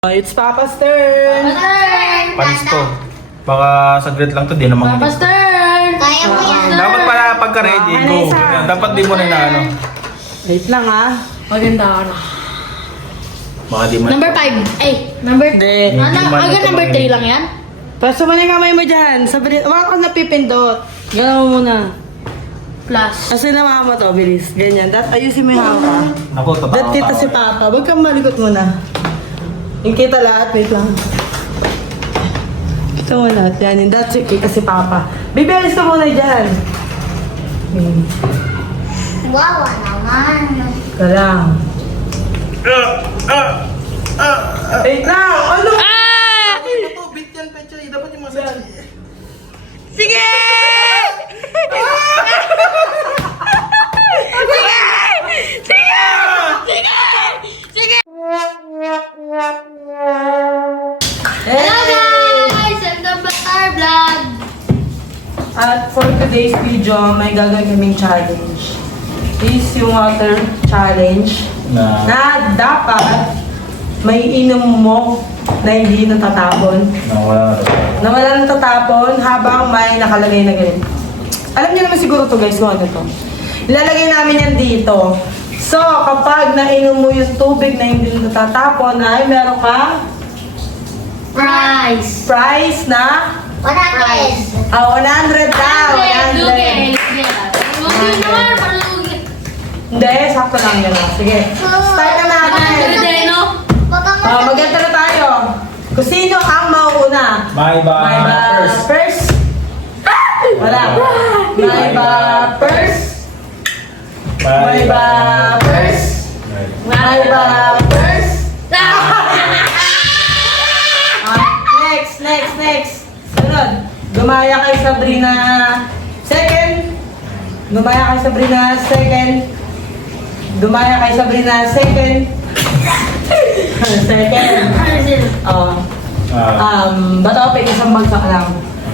It's Papa's turn! Panis to. Baka saglit lang to, di naman Papa's turn! Kaya mo yan. Dapat pala pagka-ready, go. Dapat di mo na ano. Wait lang ah. Maganda ka na. Baka di man. Number 5. Eh, number... Hindi. Hanggang number 3 lang yan? Paso mo na yung kamay mo dyan. Sabi wala ka napipindot. Gano'n mo muna. Plus. Kasi naman mo to, bilis. Ganyan. Ayusin mo yung hawak. Ako, totoo. That dito si Papa. Huwag kang malikot muna. Yung kita lahat. Wait lang. Kita mo lahat. Yan. Yung that's it. Kita si Papa. Baby, alis ka muna dyan. Wow, naman. Ka lang. Wait lang! Ano? Ito, bit yan, Pechoy. Dapat yung masaya. Sige! Sige! Sige! Sige! Hello guys! Welcome back to our vlog! At for today's video, may gagawin kaming challenge. This yung water challenge na dapat may inom mo na hindi natatapon. Wala na to. Na wala natatapon habang may nakalagay na ganito. Alam niyo naman siguro to guys kung ano to. Ilalagay namin yan dito. So, kapag nainom mo yung tubig na hindi natatapon ay meron kang Prize! prize na 100. 100 daw. 100. Lugi! Lugi naman! Palugi! Hindi, sakto lang yun. Sige. Start na natin. Hindi, no? Maganda na tayo. Kung sino ang mauuna? May ba? May ba first? Wala. May ba first? May ba first? May ba first? Next. Sunod. Gumaya kay Sabrina second. Gumaya kay Sabrina second. Gumaya kay Sabrina second. Second. Bato, isang bagsak lang.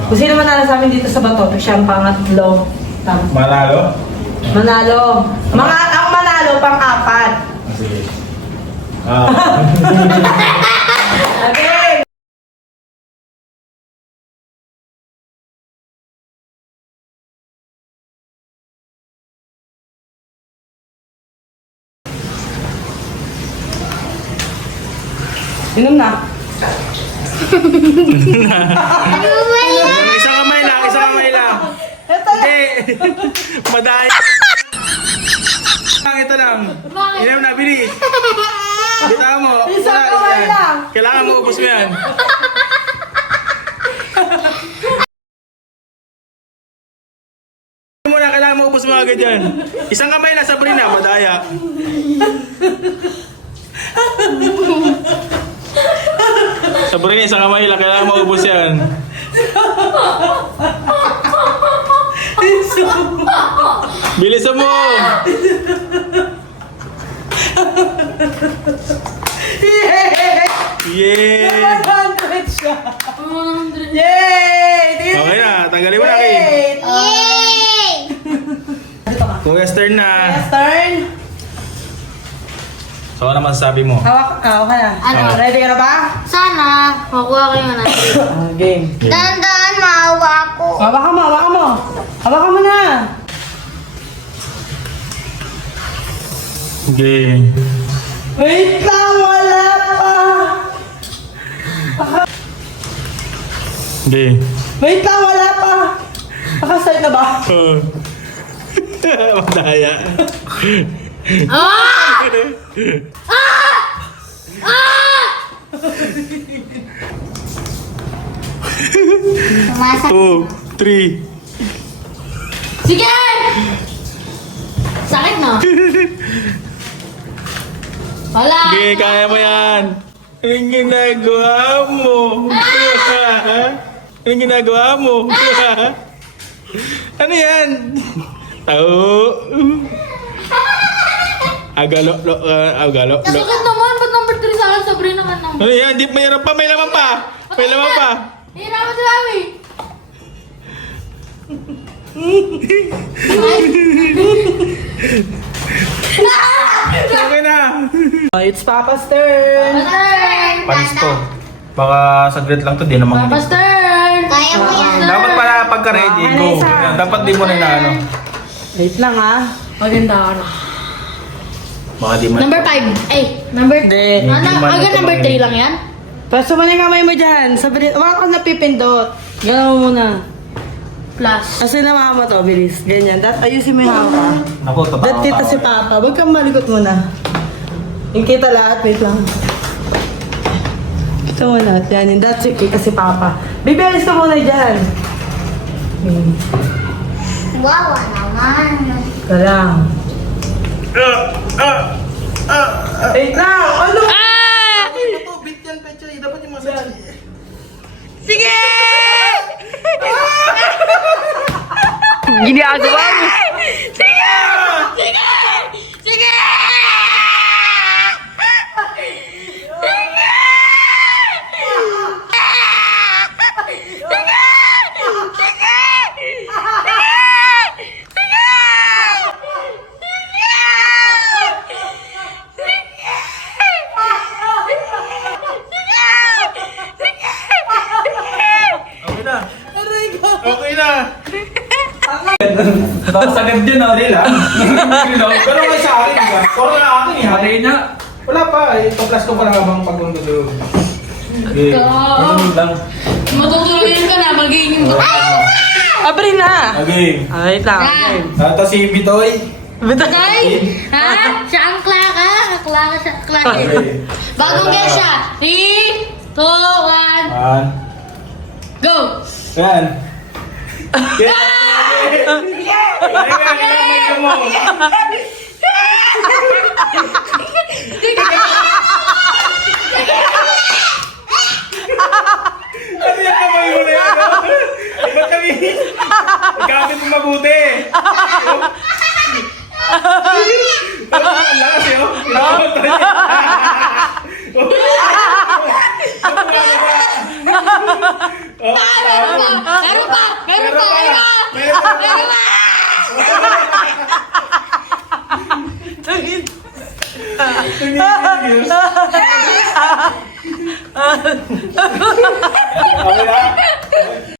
Kung sino manalo sa amin dito sa bato, siya ang pangatlo. Manalo? Manalo. Ang manalo, pang-apat. Sige. Okay. Inom na. Isang kamay lang. Ito na. Hindi. Madaya. Ito lang. Inom na, bilis. Bitaw mo. Isang Wala, kamay yan. lang. Kailangan mo ubos mo yan. Kailangan mo ubos mo agad yan. Isang kamay lang, Sabrina. Madaya. Sabrina, isang kamay lang. Kailangan mo ubos yan. Bilisan mo! Yeah! 100 siya. Yay! Okay na, tanggalin mo na, Kim. Wait. Yay! Kuya Stern na. Yes, turn. So, ano naman sabi mo? Hawak ka na. Ano? Ready ka na ba? Sana, makuha kayo na. Game. Dandan, maawa ko. Hawakan mo. Hawakan mo na. Okay. Wait lang, wala pa. Okay. Wait lang, wala pa. Nakastart na ba? Madaya. Ah! Sumasak. 2, 3. Sige! Sakit na. Wala. Okay, kaya mo yan. Anong ginagawa mo? Anong ginagawa mo? Ano yan? Tao. Agalo. Sakit naman. Ba't number 3 sa akin? Sabrina naman naman. Ano yan? Di mayroon pa. May laman pa. Hirapan si Mami. Ah! Okay na. Oh, it's Papa's turn. Turn. Panis to. Baka saglit lang to, di naman. Papa's turn. Kaya mo yan. Dapat pala pagka-ready, go. Dapat di mo na inaano. Wait lang ha. Maganda ka na. Baka di mo. Number 5. Ay, number... Hindi. Agad number 3 lang yan? Paso mo na yung kamay mo dyan. Sabi wala kang napipindot. Gano'n mo muna. Plus. Kasi namama to, bilis. Ganyan. Ayusin mo yung hawak. Ako, totoo. Dahil kita si Papa. Huwag kang malikot muna. Yung kita lahat. Wait lang. Kita mo lahat. Yan. Yung that's it. Kita si Papa. Baby, alis ka muna dyan. Wawa naman. Ka lang. Wait lang! Ano? Ito, bit yan, pecha. Dapat yung masabi. Sige! Ginagawa mo! Sige! Sige! Sige! Okay na. Okay na. Nakasagad din na rin ah. Pero nga sa akin, diba? Pero na akin eh. Hari niya. Wala pa eh. Pag-plus ko pa lang habang pag-undulog. Okay. Ganun lang. Matutulungin ka na, magiging... Abri na! Okay. Wait lang. Okay. Ito si Bitoy. Tay! Ha? Siya ang klaka? Klaka siya. Klaka. Okay. Bagong guess siya. 3, 2, 1, go! Yan. Yan. Yan. Mo. Ano yung kamay mo na yan? Ba't kami? Gamit mo mabuti. Ang lakas yun. Meron pa! Meron pa! Meron pa! Okay na?